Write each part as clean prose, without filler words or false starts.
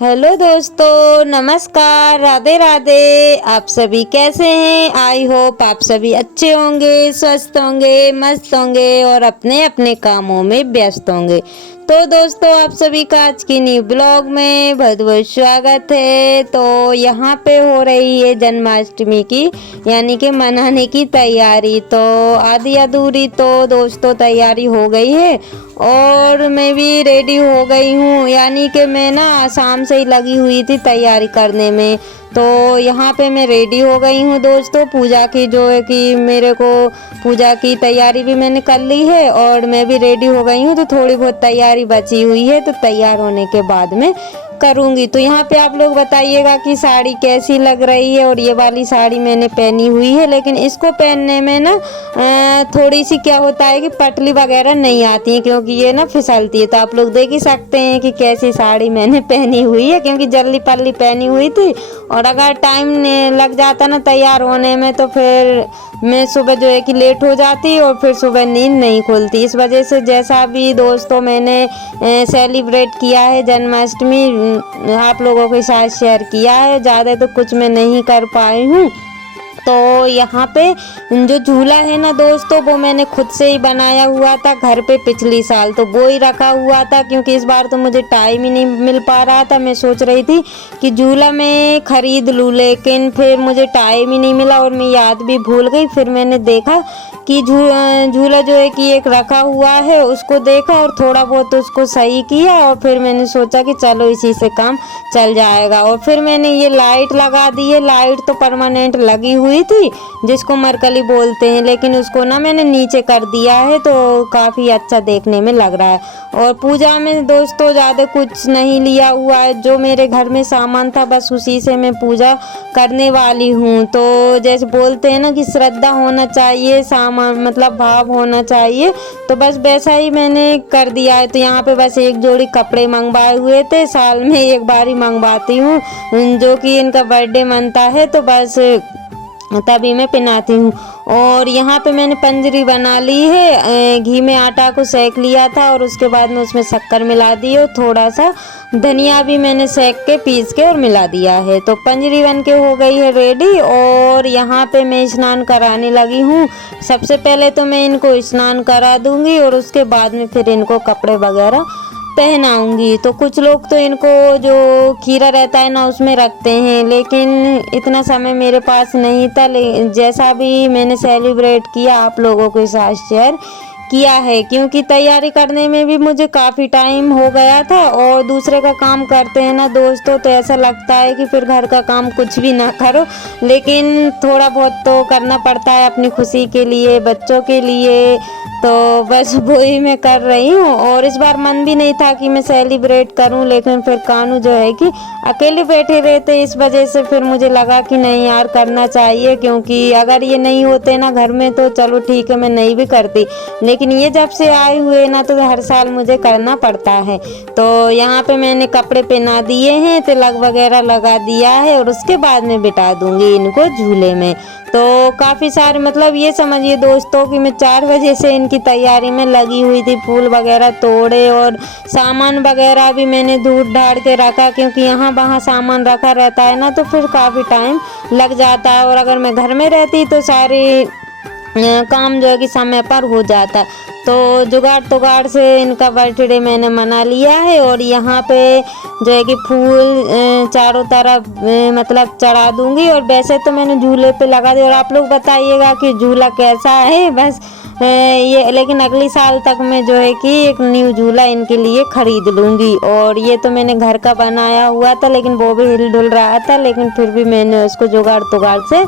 Hello दोस्तों, नमस्कार, राधे राधे। आप सभी कैसे हैं? आई होप आप सभी अच्छे होंगे, स्वस्थ होंगे, मस्त होंगे और अपने अपने कामों में व्यस्त होंगे। तो दोस्तों, आप सभी का आज की न्यू ब्लॉग में बहुत बहुत स्वागत है। तो यहाँ पे हो रही है जन्माष्टमी की यानी कि मनाने की तैयारी। तो आधी अधूरी तो दोस्तों तैयारी हो गई है और मैं भी रेडी हो गई हूँ। यानी कि मैं ना शाम से ही लगी हुई थी तैयारी करने में। तो यहाँ पे मैं रेडी हो गई हूँ दोस्तों। पूजा की जो है कि मेरे को पूजा की तैयारी भी मैंने कर ली है और मैं भी रेडी हो गई हूँ। तो थोड़ी बहुत तैयारी बची हुई है, तो तैयार होने के बाद में करूँगी। तो यहाँ पे आप लोग बताइएगा कि साड़ी कैसी लग रही है। और ये वाली साड़ी मैंने पहनी हुई है, लेकिन इसको पहनने में ना थोड़ी सी क्या होता है कि पटली वगैरह नहीं आती है, क्योंकि ये ना फिसलती है। तो आप लोग देख ही सकते हैं कि कैसी साड़ी मैंने पहनी हुई है, क्योंकि जल्दी पल्ली पहनी हुई थी। और अगर टाइम लग जाता ना तैयार होने में तो फिर मैं सुबह जो है कि लेट हो जाती और फिर सुबह नींद नहीं खुलती। इस वजह से जैसा भी दोस्तों मैंने सेलिब्रेट किया है जन्माष्टमी, आप लोगों के साथ शेयर किया है। ज़्यादा तो कुछ मैं नहीं कर पाई हूँ। तो यहाँ पे जो झूला है ना दोस्तों, वो मैंने खुद से ही बनाया हुआ था घर पे पिछली साल। तो वो ही रखा हुआ था, क्योंकि इस बार तो मुझे टाइम ही नहीं मिल पा रहा था। मैं सोच रही थी कि झूला मैं खरीद लूँ, लेकिन फिर मुझे टाइम ही नहीं मिला और मैं याद भी भूल गई। फिर मैंने देखा कि झूला जो है कि एक रखा हुआ है, उसको देखा और थोड़ा बहुत उसको सही किया। और फिर मैंने सोचा कि चलो इसी से काम चल जाएगा। और फिर मैंने ये लाइट लगा दी है। लाइट तो परमानेंट लगी हुई थी, जिसको मरकली बोलते हैं, लेकिन उसको ना मैंने नीचे कर दिया है, तो काफ़ी अच्छा देखने में लग रहा है। और पूजा में दोस्तों ज़्यादा कुछ नहीं लिया हुआ है। जो मेरे घर में सामान था बस उसी से मैं पूजा करने वाली हूँ। तो जैसे बोलते हैं ना कि श्रद्धा होना चाहिए, सामान मतलब भाव होना चाहिए, तो बस वैसा ही मैंने कर दिया है। तो यहाँ पे बस एक जोड़ी कपड़े मंगवाए हुए थे, साल में एक बार ही मंगवाती हूँ, जो कि इनका बर्थडे मनता है, तो बस तभी मैं पहनाती हूँ। और यहाँ पे मैंने पंजरी बना ली है। घी में आटा को सेक लिया था और उसके बाद में उसमें शक्कर मिला दी और थोड़ा सा धनिया भी मैंने सेक के पीस के और मिला दिया है। तो पंजरी बन के हो गई है रेडी। और यहाँ पे मैं स्नान कराने लगी हूँ। सबसे पहले तो मैं इनको स्नान करा दूँगी और उसके बाद में फिर इनको कपड़े वगैरह पहनाऊंगी। तो कुछ लोग तो इनको जो खीरा रहता है ना उसमें रखते हैं, लेकिन इतना समय मेरे पास नहीं था। जैसा भी मैंने सेलिब्रेट किया आप लोगों के साथ शेयर किया है, क्योंकि तैयारी करने में भी मुझे काफ़ी टाइम हो गया था। और दूसरे का काम करते हैं ना दोस्तों, तो ऐसा लगता है कि फिर घर का काम कुछ भी ना करो, लेकिन थोड़ा बहुत तो करना पड़ता है अपनी खुशी के लिए, बच्चों के लिए। तो बस वही मैं कर रही हूँ। और इस बार मन भी नहीं था कि मैं सेलिब्रेट करूँ, लेकिन फिर कानू जो है कि अकेले बैठे रहते, इस वजह से फिर मुझे लगा कि नहीं यार करना चाहिए। क्योंकि अगर ये नहीं होते ना घर में तो चलो ठीक है मैं नहीं भी करती, लेकिन ये जब से आए हुए ना तो हर साल मुझे करना पड़ता है। तो यहाँ पे मैंने कपड़े पहना दिए हैं, तिलक वगैरह लगा दिया है और उसके बाद में बिठा दूंगी इनको झूले में। तो काफ़ी सारे मतलब ये समझिए दोस्तों कि मैं 4 बजे से इनकी तैयारी में लगी हुई थी। फूल वगैरह तोड़े और सामान वगैरह भी मैंने दूर ढाड़ के रखा, क्योंकि यहाँ वहाँ सामान रखा रहता है ना तो फिर काफ़ी टाइम लग जाता है। और अगर मैं घर में रहती तो सारे काम जो है कि समय पर हो जाता। तो जुगाड़ तुगाड़ से इनका बर्थडे मैंने मना लिया है। और यहाँ पे जो है कि फूल चारों तरफ मतलब चढ़ा दूंगी। और वैसे तो मैंने झूले पे लगा दिया। और आप लोग बताइएगा कि झूला कैसा है। बस ये लेकिन अगली साल तक मैं जो है कि एक न्यू झूला इनके लिए खरीद लूँगी। और ये तो मैंने घर का बनाया हुआ था, लेकिन वो भी हिल डुल रहा था, लेकिन फिर भी मैंने उसको जुगाड़ तुगाड़ से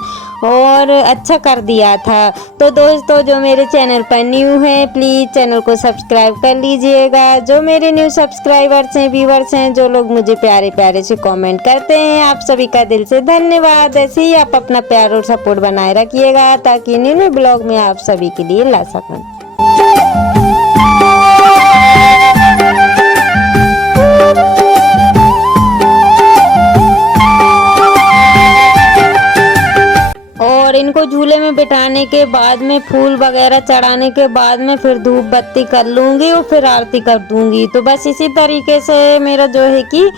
और अच्छा कर दिया था। तो दोस्तों जो मेरे चैनल पर न्यू है प्लीज़ चैनल को सब्सक्राइब कर लीजिएगा। जो मेरे न्यू सब्सक्राइबर्स हैं, व्यूवर्स हैं, जो लोग मुझे प्यारे प्यारे से कमेंट करते हैं, आप सभी का दिल से धन्यवाद। ऐसे ही आप अपना प्यार और सपोर्ट बनाए रखिएगा, ताकि न्यू ब्लॉग में आप सभी के लिए ला सकूं। और इनको झूले में बिठाने के बाद में फूल वगैरह चढ़ाने के बाद में फिर धूप बत्ती कर लूँगी और फिर आरती कर दूँगी। तो बस इसी तरीके से मेरा जो है कि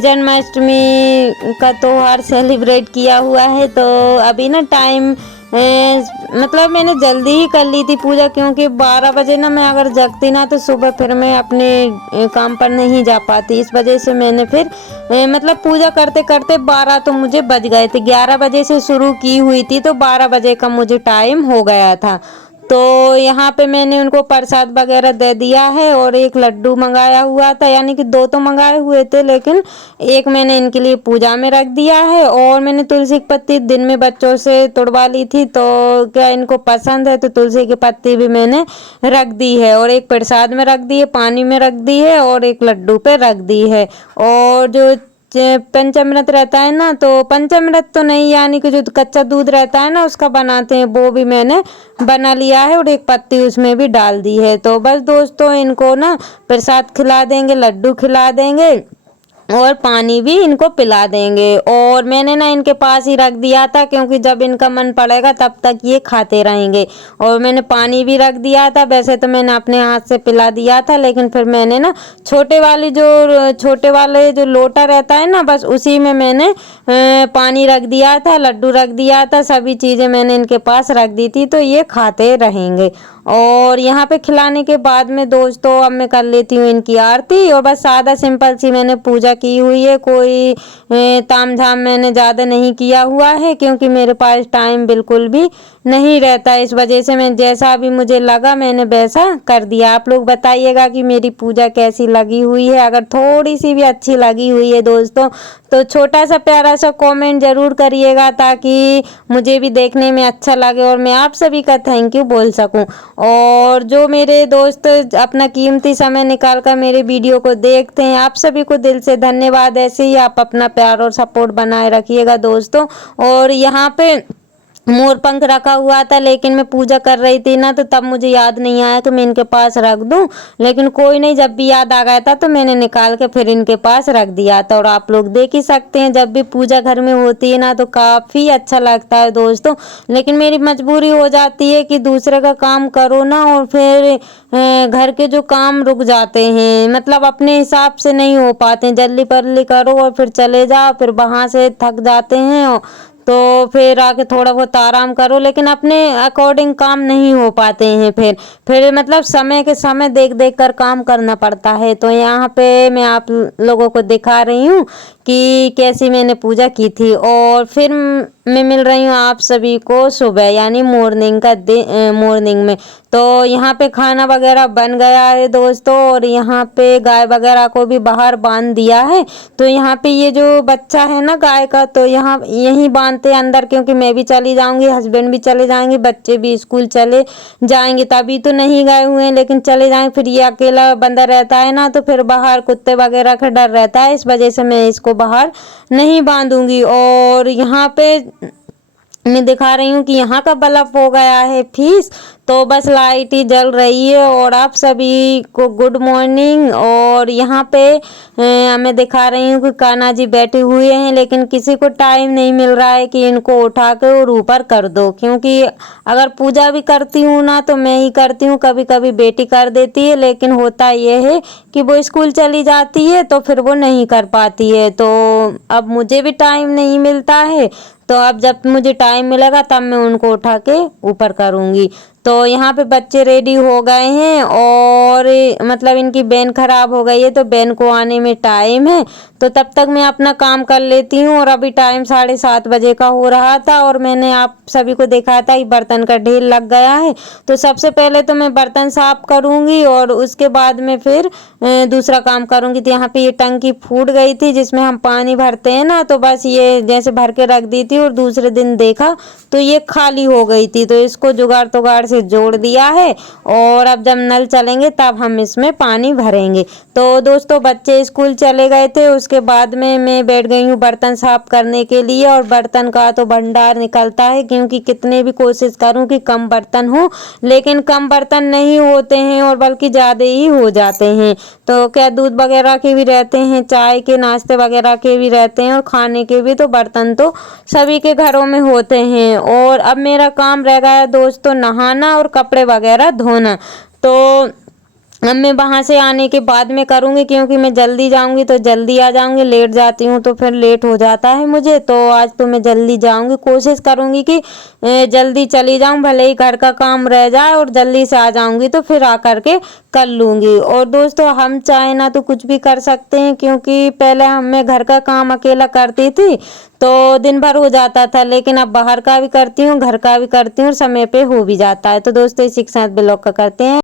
जन्माष्टमी का त्योहार सेलिब्रेट किया हुआ है। तो अभी ना टाइम मतलब मैंने जल्दी ही कर ली थी पूजा, क्योंकि 12 बजे ना मैं अगर जगती ना तो सुबह फिर मैं अपने काम पर नहीं जा पाती। इस वजह से मैंने फिर मतलब पूजा करते करते 12 तो मुझे बज गए थे। 11 बजे से शुरू की हुई थी तो 12 बजे का मुझे टाइम हो गया था। तो यहाँ पे मैंने उनको प्रसाद वगैरह दे दिया है और एक लड्डू मंगाया हुआ था, यानी कि 2 तो मंगाए हुए थे, लेकिन एक मैंने इनके लिए पूजा में रख दिया है। और मैंने तुलसी की पत्ती दिन में बच्चों से तोड़वा ली थी, तो क्या इनको पसंद है तो तुलसी की पत्ती भी मैंने रख दी है। और एक प्रसाद में रख दी है, पानी में रख दी है और एक लड्डू पे रख दी है। और जो पंचामृत रहता है ना, तो पंचामृत तो नहीं, यानी कि जो कच्चा दूध रहता है ना उसका बनाते हैं, वो भी मैंने बना लिया है और एक पत्ती उसमें भी डाल दी है। तो बस दोस्तों इनको ना प्रसाद खिला देंगे, लड्डू खिला देंगे और पानी भी इनको पिला देंगे। और मैंने ना इनके पास ही रख दिया था, क्योंकि जब इनका मन पड़ेगा तब तक ये खाते रहेंगे। और मैंने पानी भी रख दिया था, वैसे तो मैंने अपने हाथ से पिला दिया था, लेकिन फिर मैंने ना छोटे वाले जो लोटा रहता है ना, बस उसी में मैंने पानी रख दिया था, लड्डू रख दिया था, सभी चीज़ें मैंने इनके पास रख दी थी, तो ये खाते रहेंगे। और यहाँ पे खिलाने के बाद में दोस्तों अब मैं कर लेती हूँ इनकी आरती। और बस सादा सिंपल सी मैंने पूजा की हुई है, कोई ताम झाम मैंने ज़्यादा नहीं किया हुआ है, क्योंकि मेरे पास टाइम बिल्कुल भी नहीं रहता। इस वजह से मैं जैसा भी मुझे लगा मैंने वैसा कर दिया। आप लोग बताइएगा कि मेरी पूजा कैसी लगी हुई है। अगर थोड़ी सी भी अच्छी लगी हुई है दोस्तों तो छोटा सा प्यारा सा कमेंट ज़रूर करिएगा, ताकि मुझे भी देखने में अच्छा लगे और मैं आप सभी का थैंक यू बोल सकूं। और जो मेरे दोस्त अपना कीमती समय निकाल कर मेरे वीडियो को देखते हैं, आप सभी को दिल से धन्यवाद। ऐसे ही आप अपना प्यार और सपोर्ट बनाए रखिएगा दोस्तों। और यहाँ पे मोर पंख रखा हुआ था, लेकिन मैं पूजा कर रही थी ना, तो तब मुझे याद नहीं आया कि मैं इनके पास रख दूं। लेकिन कोई नहीं, जब भी याद आ गया था तो मैंने निकाल के फिर इनके पास रख दिया था। और आप लोग देख ही सकते हैं, जब भी पूजा घर में होती है ना तो काफ़ी अच्छा लगता है दोस्तों। लेकिन मेरी मजबूरी हो जाती है कि दूसरे का काम करो ना और फिर घर के जो काम रुक जाते हैं, मतलब अपने हिसाब से नहीं हो पाते हैं। जल्दी पल्ली करो और फिर चले जाओ, फिर वहाँ से थक जाते हैं तो फिर आके थोड़ा बहुत आराम करो, लेकिन अपने अकॉर्डिंग काम नहीं हो पाते हैं। फिर मतलब समय के समय देख देख कर काम करना पड़ता है। तो यहाँ पे मैं आप लोगों को दिखा रही हूँ कि कैसी मैंने पूजा की थी। और फिर मैं मिल रही हूँ आप सभी को सुबह, यानी मॉर्निंग में। तो यहाँ पे खाना वगैरह बन गया है दोस्तों, और यहाँ पे गाय वगैरह को भी बाहर बांध दिया है। तो यहाँ पे ये जो बच्चा है ना गाय का, तो यहाँ यहीं बांधते हैं अंदर, क्योंकि मैं भी चली जाऊंगी, हस्बैंड भी चले जाएंगे, बच्चे भी स्कूल चले जाएंगे। तभी तो नहीं गए हुए हैं, लेकिन चले जाएंगे। फिर ये अकेला बंदा रहता है ना, तो फिर बाहर कुत्ते वगैरह का डर रहता है, इस वजह से मैं इसको बाहर नहीं बांधूंगी। और यहाँ पे मैं दिखा रही हूँ कि यहाँ का बल्ब हो गया है फीस, तो बस लाइट ही जल रही है। और आप सभी को गुड मॉर्निंग। और यहाँ पे मैं दिखा रही हूँ कि कान्हा जी बैठे हुए हैं, लेकिन किसी को टाइम नहीं मिल रहा है कि इनको उठा के और ऊपर कर दो, क्योंकि अगर पूजा भी करती हूँ ना तो मैं ही करती हूँ, कभी कभी बेटी कर देती है, लेकिन होता यह है कि वो स्कूल चली जाती है तो फिर वो नहीं कर पाती है। तो अब मुझे भी टाइम नहीं मिलता है, तो अब जब मुझे टाइम मिलेगा तब मैं उनको उठा के ऊपर करूँगी। तो यहाँ पे बच्चे रेडी हो गए हैं, और मतलब इनकी वैन खराब हो गई है, तो वैन को आने में टाइम है, तो तब तक मैं अपना काम कर लेती हूँ। और अभी टाइम 7:30 बजे का हो रहा था, और मैंने आप सभी को दिखाया था कि बर्तन का ढेर लग गया है। तो सबसे पहले तो मैं बर्तन साफ करूँगी और उसके बाद में फिर दूसरा काम करूँगी। तो यहाँ पे ये टंकी फूट गई थी जिसमें हम पानी भरते हैं ना, तो बस ये जैसे भर के रख दी थी, और दूसरे दिन देखा तो ये खाली हो गई थी, तो इसको जुगाड़ तुगाड़ से जोड़ दिया है। और अब जब नल चलेंगे तब हम इसमें पानी भरेंगे। तो दोस्तों बच्चे स्कूल चले गए थे, उसके बाद में मैं बैठ गई हूँ बर्तन साफ करने के लिए। और बर्तन का तो भंडार निकलता है, क्योंकि कितने भी कोशिश करूँ कि कम बर्तन हो, लेकिन कम बर्तन नहीं होते हैं और बल्कि ज़्यादा ही हो जाते हैं। तो क्या दूध वगैरह के भी रहते हैं, चाय के नाश्ते वगैरह के भी रहते हैं और खाने के भी। तो बर्तन तो सभी के घरों में होते हैं। और अब मेरा काम रह गया है दोस्तों नहाना और कपड़े वगैरह धोना। तो अब मैं वहाँ से आने के बाद में करूँगी, क्योंकि मैं जल्दी जाऊँगी तो जल्दी आ जाऊँगी, लेट जाती हूँ तो फिर लेट हो जाता है मुझे। तो आज तो मैं जल्दी जाऊँगी, कोशिश करूँगी कि जल्दी चली जाऊँ, भले ही घर का काम रह जाए, और जल्दी से आ जाऊँगी तो फिर आ कर के कर लूँगी। और दोस्तों हम चाहे ना तो कुछ भी कर सकते हैं, क्योंकि पहले मैं घर का काम अकेला करती थी तो दिन भर हो जाता था, लेकिन अब बाहर का भी करती हूँ, घर का भी करती हूँ और समय पे हो भी जाता है। तो दोस्तों इसी के साथ ब्लॉग का करते हैं।